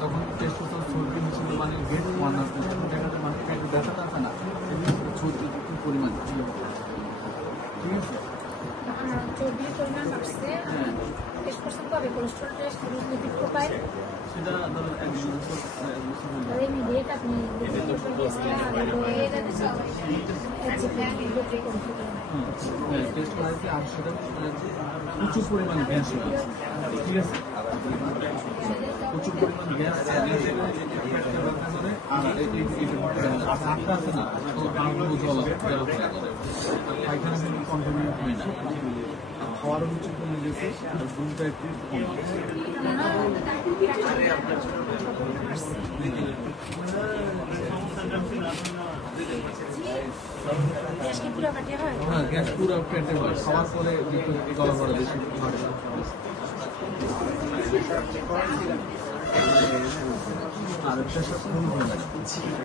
তখন টেস্ট সর্দি হচ্ছিল মানে গেট ওয়ান মানে ব্যথাটা আছে না সর্দি পরিমাণ ঠিক আছে। চর্বির পরিমাণ বাড়ছে। টেস্ট করছেন কবে? Cholesterol test, lipid profile? সেটা ধরো ইমিডিয়েট আপনি টেস্ট করাইছি আর সেটা প্রচুর পরিমাণ গ্যাস হয়ে আছে, ঠিক আছে, প্রচুর পরিমাণ গ্যাস আটটা আছে না পায়খানা কিন্তু কন্টিনিউ হয় না, খাওয়ার রুচি কমে গেছে আর ঘুমটা একটু কম হ্যাঁ গ্যাস পুরো পেটে হয়, খাওয়ার পরে গলা ভরা বেশি আর